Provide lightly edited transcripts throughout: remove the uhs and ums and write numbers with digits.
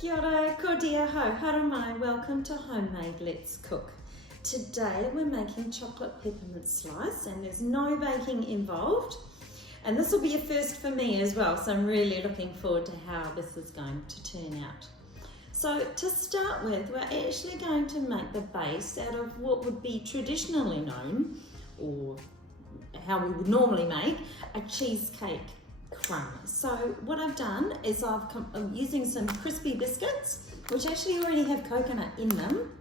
Kia ora, ko dia ho, haramai, welcome to Homemade Let's Cook. Today we're making chocolate peppermint slice and there's no baking involved. And this will be a first for me as well, so I'm really looking forward to how this is going to turn out. So to start with, we're actually going to make the base out of what would be traditionally known, or how we would normally make, a cheesecake crumb. So what I've done is I'm using some crispy biscuits, which actually already have coconut in them,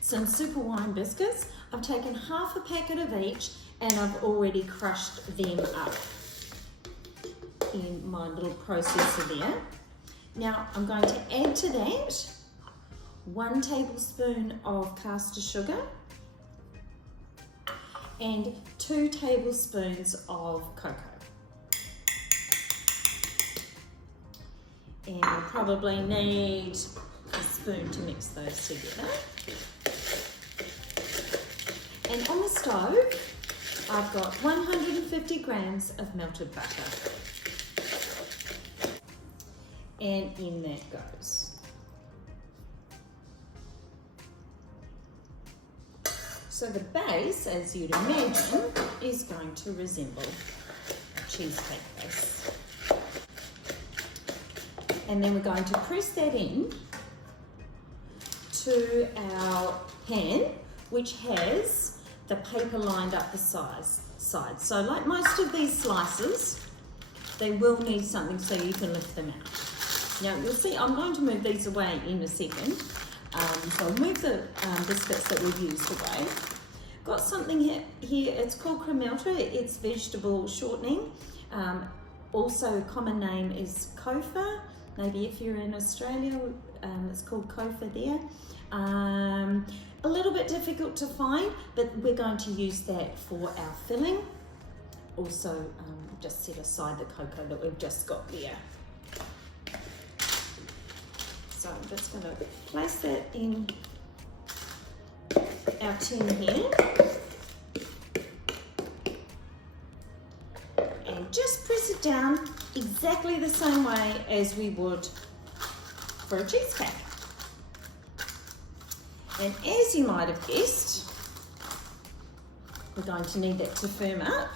some super wine biscuits. I've taken half a packet of each and I've already crushed them up in my little processor there. Now I'm going to add to that 1 tablespoon of caster sugar and 2 tablespoons of cocoa. And we'll probably need a spoon to mix those together. And on the stove, I've got 150 grams of melted butter. And in that goes. So the base, as you'd imagine, is going to resemble a cheesecake base. And then we're going to press that in to our pan, which has the paper lined up the sides. So like most of these slices, they will need something so you can lift them out. Now you'll see I'm going to move these away in a second. So I'll move the biscuits that we've used away. Got something here, it's called cremelta, it's vegetable shortening. Also a common name is kofa. Maybe if you're in Australia, it's called kofa there. A little bit difficult to find, but we're going to use that for our filling. Also, just set aside the cocoa that we've just got there. So I'm just going to place that in our tin here. And just press it down exactly the same way as we would for a cheesecake. And as you might have guessed, we're going to need that to firm up.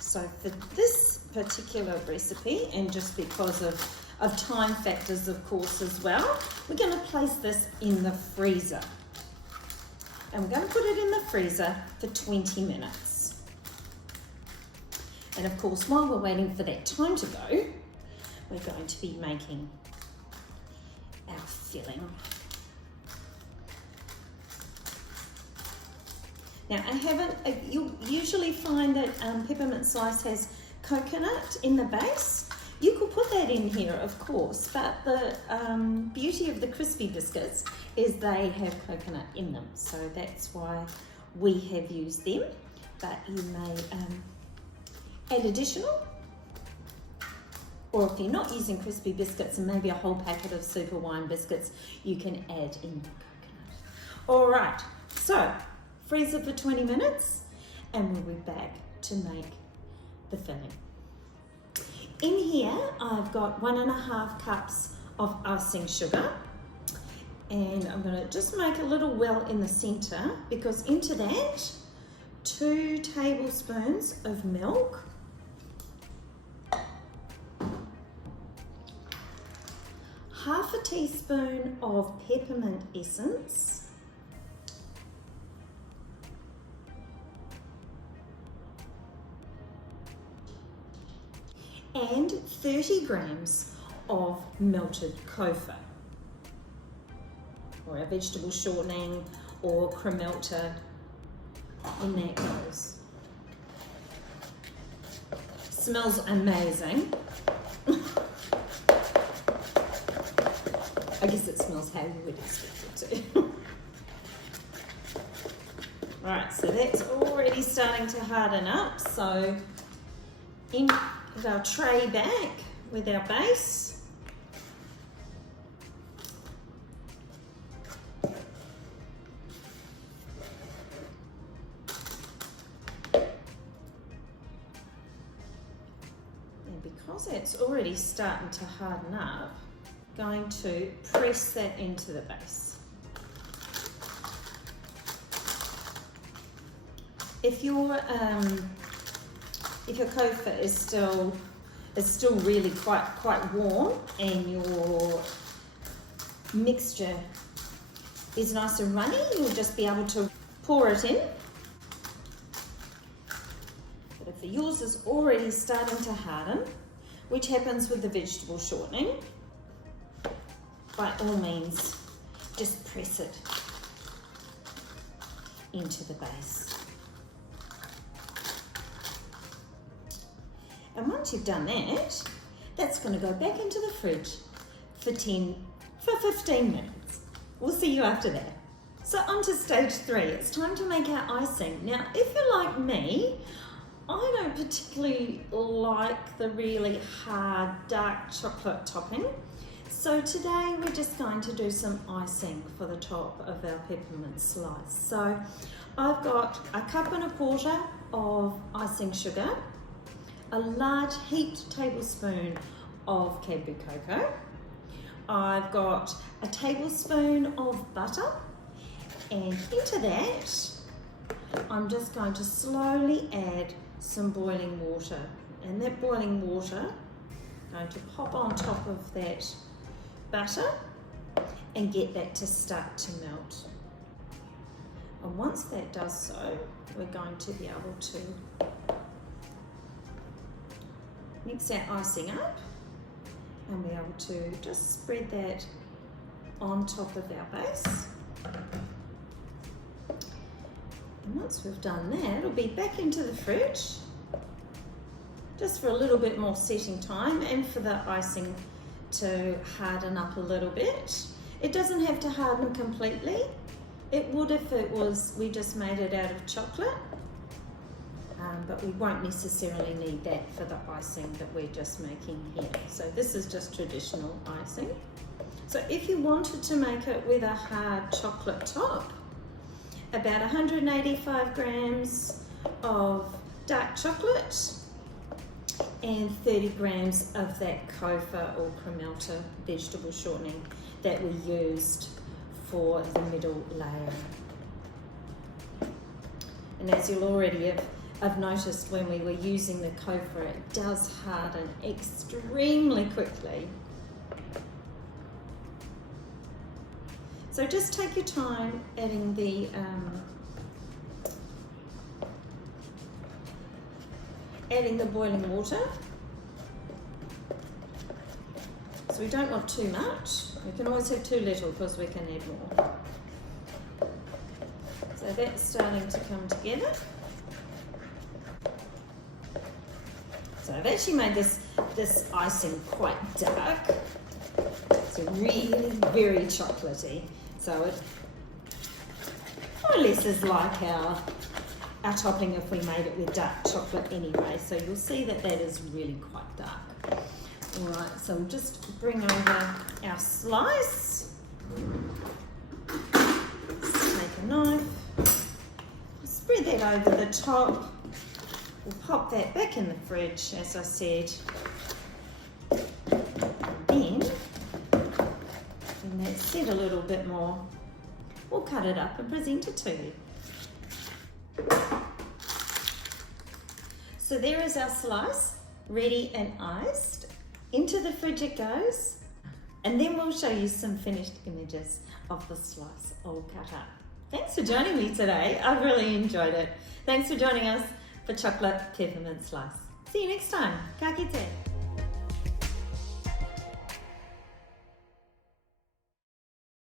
So for this particular recipe, and just because of time factors of course as well, we're going to place this in the freezer. And we're going to put it in the freezer for 20 minutes. And of course, while we're waiting for that time to go, we're going to be making our filling. Now you'll usually find that peppermint slice has coconut in the base. You could put that in here, of course, but the beauty of the crispy biscuits is they have coconut in them. So that's why we have used them, but you may add additional, or if you're not using crispy biscuits and maybe a whole packet of super wine biscuits, you can add in the coconut. All right, so freezer for 20 minutes and we'll be back to make the filling. In here, I've got 1.5 cups of icing sugar, and I'm gonna just make a little well in the center, because into that, 2 tablespoons of milk, half a teaspoon of peppermint essence, and 30 grams of melted kofa, or a vegetable shortening, or cremelta, in that goes. Smells amazing. I guess it smells how you would expect it to. Right, so that's already starting to harden up. So in with our tray back with our base. And because it's already starting to harden up, going to press that into the base. If your kofa is still really quite warm and your mixture is nice and runny, you'll just be able to pour it in. But if yours is already starting to harden, which happens with the vegetable shortening, by all means, just press it into the base. And once you've done that, that's going to go back into the fridge for 15 minutes. We'll see you after that. So on to stage 3, it's time to make our icing. Now, if you're like me, I don't particularly like the really hard dark chocolate topping. So today we're just going to do some icing for the top of our peppermint slice. So I've got 1.25 cups of icing sugar, a large heaped tablespoon of Cadbury cocoa. I've got a tablespoon of butter, and into that I'm just going to slowly add some boiling water, and that boiling water I'm going to pop on top of that butter and get that to start to melt. And once that does so, we're going to be able to mix our icing up and be able to just spread that on top of our base. And once we've done that, it'll be back into the fridge just for a little bit more setting time and for the icing to harden up a little bit. It doesn't have to harden completely. It would if we just made it out of chocolate, but we won't necessarily need that for the icing that we're just making here. So this is just traditional icing. So if you wanted to make it with a hard chocolate top, about 185 grams of dark chocolate and 30 grams of that kofa or kremelta vegetable shortening that we used for the middle layer. And as you'll already have noticed, when we were using the kofa, it does harden extremely quickly. So just take your time adding the boiling water. So we don't want too much. We can always have too little because we can add more. So that's starting to come together. So I've actually made this icing quite dark. It's really very chocolatey. So it more or less is like our topping if we made it with dark chocolate anyway. So you'll see that that is really quite dark. All right, so we'll just bring over our slice. Just take a knife, spread that over the top. We'll pop that back in the fridge, as I said. And then, when that's set a little bit more, we'll cut it up and present it to you. So there is our slice, ready and iced. Into the fridge it goes, and then we'll show you some finished images of the slice all cut up. Thanks for joining me today. I've really enjoyed it. Thanks for joining us for Chocolate Peppermint Slice. See you next time. Ka kite.